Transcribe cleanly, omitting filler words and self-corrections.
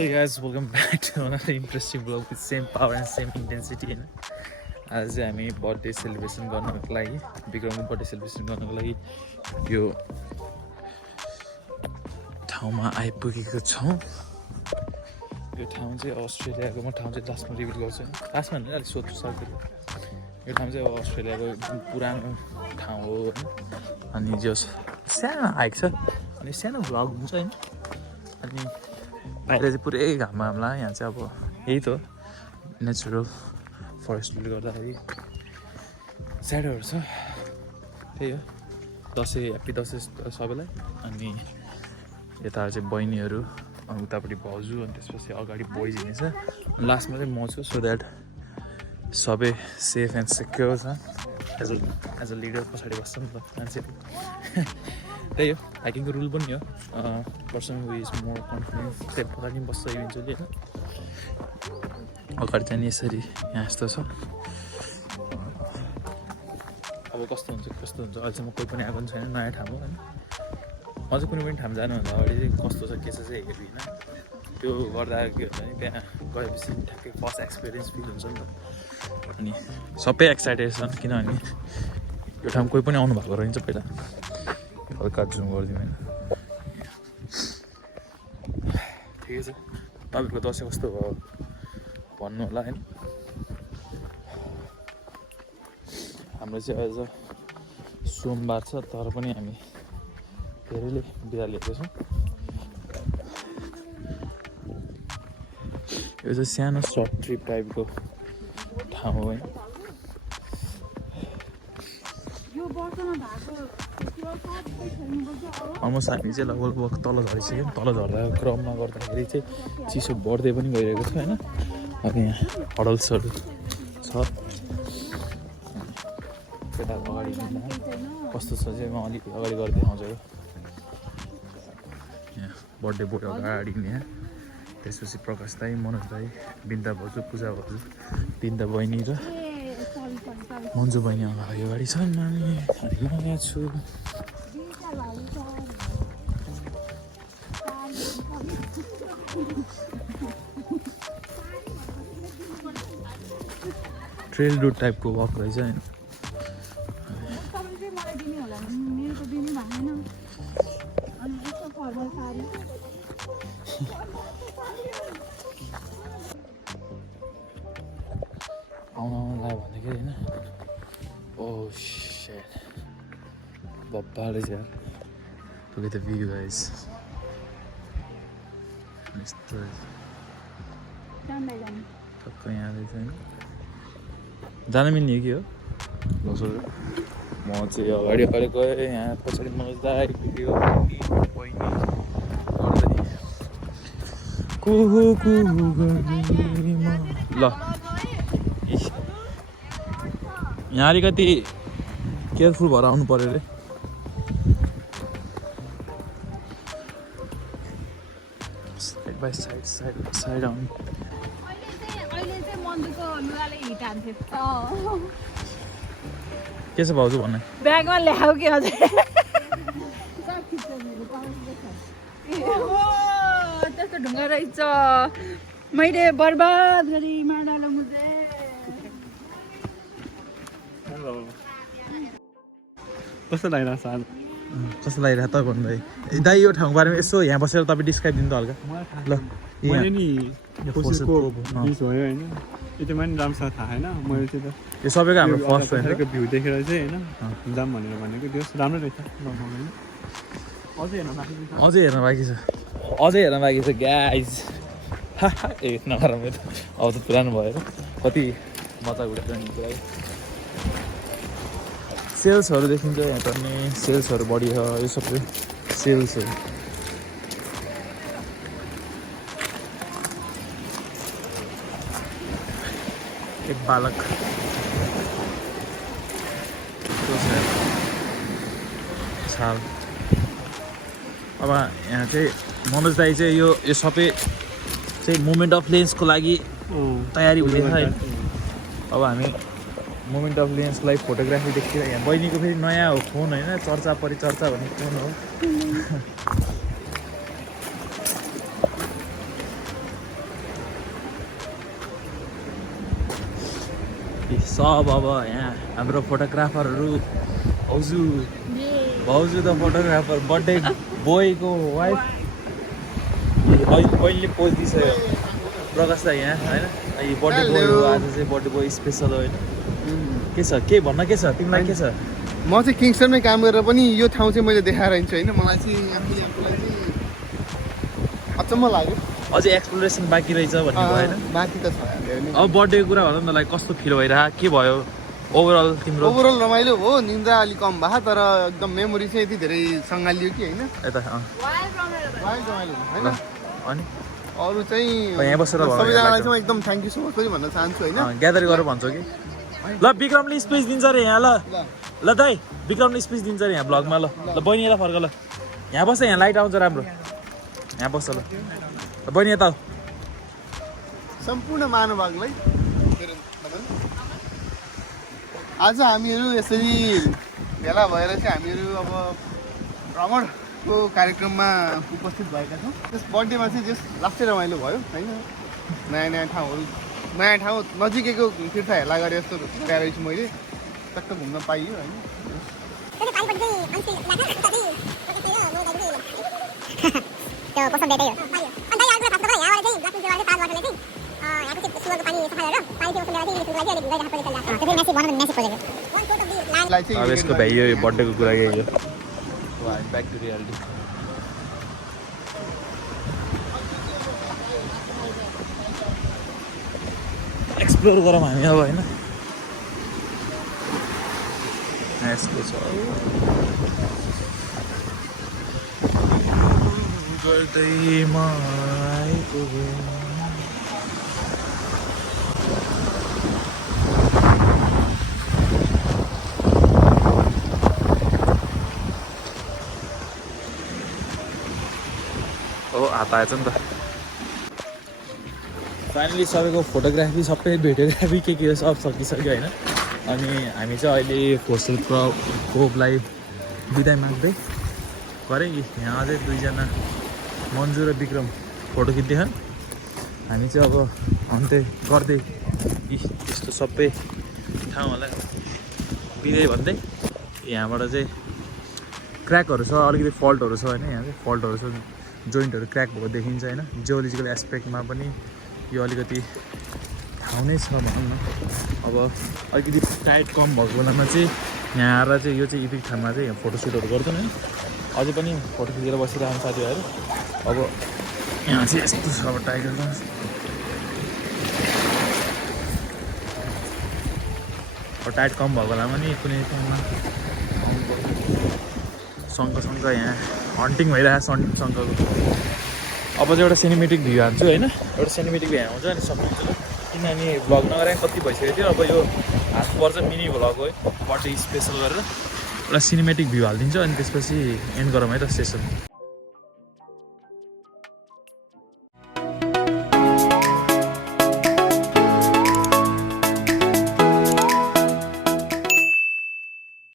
Hey guys, welcome back to another interesting vlog with same power and same intensity. आज चाहिँ हामी birthday celebration गर्नको लागि विक्रमको birthday celebration गर्नको लागि यो ठाउँमा आइपुगेको छौँ। यो ठाउँ चाहिँ अस्ट्रेलियाको म ठाउँ चाहिँ लास्टमा रिभिल गर्छु। लास्टमा भने अलिक सोध्नु सक्दैन। यो ठाउँ चाहिँ अब अस्ट्रेलियाको एकदम पुरानो ठाउँ हो होइन। अनि जो सानो हाइक छ अनि सानो भ्लग हुन्छ होइन। अनि बाहिर चाहिँ पुरै घाममा हामीलाई यहाँ चाहिँ अब यही त नेचुरल फरेस्टले गर्दाखेरि स्याडोहरू छ। त्यही हो दसैँ ह्याप्पी दसैँ सबैलाई। अनि यता चाहिँ बहिनीहरू अनि उतापट्टि भाउजू अनि त्यसपछि अगाडि बोइज हिँड्नेछ। लास्टमा चाहिँ म छु सो द्याट सबै सेफ एन्ड सेक्योर छ। एज अ लिडर पछाडि बस्छ नि त मान्छेहरू। त्यही हो हाइकिङको रुल पनि हो। Person who is more confident step पछाडि पनि बस्छ इभेन्चुली होइन। अगाडि चाहिँ यसरी यहाँ यस्तो छ। अब कस्तो हुन्छ अहिलेसम्म कोही पनि आएको पनि छैन नयाँ ठाउँ हो होइन। म चाहिँ कुनै पनि ठाउँ जानुभन्दा अगाडि चाहिँ कस्तो छ के छ चाहिँ हेर्दिनँ। त्यो गर्दा के हुन्छ भने त्यहाँ गएपछि ठ्याक्कै फर्स्ट एक्सपिरियन्स फिल हुन्छ नि त। अनि सबै एक्साइटेड छन् किनभने यो ठाउँ कोही पनि आउनु भएको रहन्छ पहिला। हल्का जुम गरिदिउँ होइन। ठिकै छ तपाईँहरूको दसैँ कस्तो भयो भन्नु होला होइन। हाम्रो चाहिँ अझ सोमबार छ तर पनि हामी धेरैले बिदा लिएको छौँ। यो चाहिँ सानो सर्ट ट्रिप टाइपको ठाउँ हो होइन। अलमोस्ट हामी चाहिँ लगभग तल झरिसक्यौँ। तल झर्दा क्रममा गर्दाखेरि चाहिँ चिसो बढ्दै पनि गइरहेको छ होइन। अब यहाँ हडल्सहरू छ। केटा अगाडि कस्तो छ चाहिँ म अलिक अगाडि गरेर देखाउँछु। यहाँ बर्थडे बोय अगाडि यहाँ त्यसपछि प्रकाश दाई मनोज दाई बिन्दा भाउजू पूजा भाउजू बिन्दा बहिनी र मन्जु बहिनी अगाडि छन्। अनि म यहाँ छु। ट्रेल रोड टाइपको वक रहेछ होइन। आउनलाई भनेको होइन। ओ शिट बब्बा रहेछ यार। Look at the view guys. यस्तो टक्क यहाँ रहेछ होइन। जान मिल्ने हो कि हो म चाहिँ अगाडि गएँ। यहाँ पछाडि मनोज दाई भिडियो बहिनी गर्दै कुहु कुहु ल यहाँ अलिकति केयरफुल भएर आउनु पऱ्यो अरे। साइड बाई साइड आउनु। के छ भाउजू भन्ने ब्यागमा ल्याऊ कि अझै त्यस्तो ढुङ्गा रहेछ। मैले बर्बाद गरी माडालो मुझे। कस्तो लागिरहेको छ आज? कस्तो लागिरहेको त भन्नु भाइ। दाइ यो ठाउँको बारेमा यसो यहाँ बसेर तपाईँ डिस्क्राइब दिनु त हल्का ल। मैले नि कोसिसको बिच भयो होइन। यति पनि राम्रोसँग थाहा होइन। मैले चाहिँ त यो सबैको हाम्रो फर्स्ट पछाडिको भ्यू देखेर चाहिँ होइन जाम भनेर भनेको त्यो राम्रो रहेछ। अझै हेर्न बाँकी छ ग्याइज। ए नराम्रो त अब त पुरानो भयो कति मजा उठेको नि पुरै। सेल्सहरू देखिन्छ यहाँ पनि। सेल्सहरू बढी छ यो सबै सेल्सहरू। एक बालक छाल। अब यहाँ चाहिँ मनोज दाई चाहिँ यो सबै चाहिँ मुभमेन्ट अफ लेन्सको लागि तयारी हुँदैछ होइन। अब हामी मोमेन्ट अफ लेन्सलाई फोटोग्राफी देखिएर यहाँ बहिनीको फेरि नयाँ हो फोन होइन। चर्चा परिचर्चा भन्ने फोन हो। सब अब यहाँ हाम्रो फोटोग्राफरहरू भाउजू द फोटोग्राफर बर्थडे बोयको वाइफ अहिले पोज दिइसक्यो प्रकाश दाइ यहाँ होइन यो बर्थडे बोय हो आज चाहिँ बर्थडे बोय स्पेसल होइन के छ के भन्न के छ तिमीलाई के छ म चाहिँ किङस्टनमै काम गरेर पनि यो ठाउँ चाहिँ मैले देखाएर हिँड्छु होइन मलाई चाहिँ आफूलाई चाहिँ अचम्म लाग्यो अझै एक्सप्लोरेसन बाँकी रहेछ भन्ने भयो होइन बाँकी त छ धेरै नै अब बर्थडेको कुरा भन्दा मलाई कस्तो फिल भइरहेको के भयो ओभरअल तिम्रो ओभरअल रमाइलो हो निन्द्रा अलिक कम भयो तर एकदम मेमोरी चाहिँ यति धेरै सँगालियो कि होइन यता वाइल्ड रमाइलो होइन अनि अरू चाहिँ यहाँ बसेर सबैजनालाई चाहिँ म एकदम थ्याङ्क यू सो मच पनि भन्न चाहन्छु होइन ग्यादर गरेर भन्छौ कि ल विक्रमले स्पेस दिन्छ अरे यहाँ ल दाइ विक्रमले स्पेस दिन्छ अरे यहाँ भ्लगमा ल बहिनी यता फर्क ल यहाँ बस्छ यहाँ लाइट आउँछ राम्रो यहाँ बस्छ ल बहिनी यता सम्पूर्ण महानुभागलाई आज हामीहरू यसरी भेला भएर चाहिँ हामीहरू अब भ्रमणको कार्यक्रममा उपस्थित भएका छौँ त्यस बर्थडेमा चाहिँ जस लास्टै रमाइलो भयो होइन नयाँ ठाउँ नजिकैको तीर्थ हेला गरे जस्तो गएर छु मैले टक्क घुम्न पाइयो होइन अब यसको भाइ यो बर्थडेको कुरा यही हो ब्याक टु रियालिटी एक्सप्लोर गरौँ हामी अब होइन यसको छ गर्दैमा आइपुग्यो हात आएछ नि त फाइनली सबैको फोटोग्राफी सबै भिडियोग्राफी के सब सकिसक्यो होइन अनि हामी चाहिँ अहिले फोर्सल कोभलाई बिदाई माग्दै गरेँ कि यहाँ अझै दुईजना मन्जु र विक्रम फोटो खिच्दैछन् हामी चाहिँ अब अन्त्य गर्दै यस्तो सबै ठाउँहरूलाई बिदाई भन्दै यहाँबाट चाहिँ क्र्याकहरू छ अलिकति फल्टहरू छ होइन यहाँ चाहिँ फल्टहरू छ जोइन्टहरू क्र्याक भएको देखिन्छ होइन जियोलोजिकल एस्पेक्टमा पनि यो अलिकति ठाउँ नै छ भनौँ न अब अलिकति टाइट कम भएको बेलामा चाहिँ यहाँ आएर चाहिँ यो चाहिँ इपिक ठाउँमा चाहिँ फोटोसुटहरू गर्छन् होइन अझै पनि फोटो खिचेर बसिरहनु साथीहरू अब यहाँ चाहिँ यस्तो छ अब टाइगर टाइट कम भएको बेलामा नि कुनै ठाउँमा शङ्ख यहाँ हन्टिङ भइरहेको छ शङ्खको अब चाहिँ एउटा सिनेमेटिक भ्यू हान्छु होइन एउटा सिनेमेटिक भ्यू आउँछ अनि सकिन्छ किनभने भ्लग नगरे कति भइसकेको थियो अब यो हाल्नुपर्छ मिनी भ्लग हो है बर्थडे स्पेसल गरेर एउटा सिनेमेटिक भ्यू हालिदिन्छु अनि त्यसपछि एन्ड गरौँ है त सेसन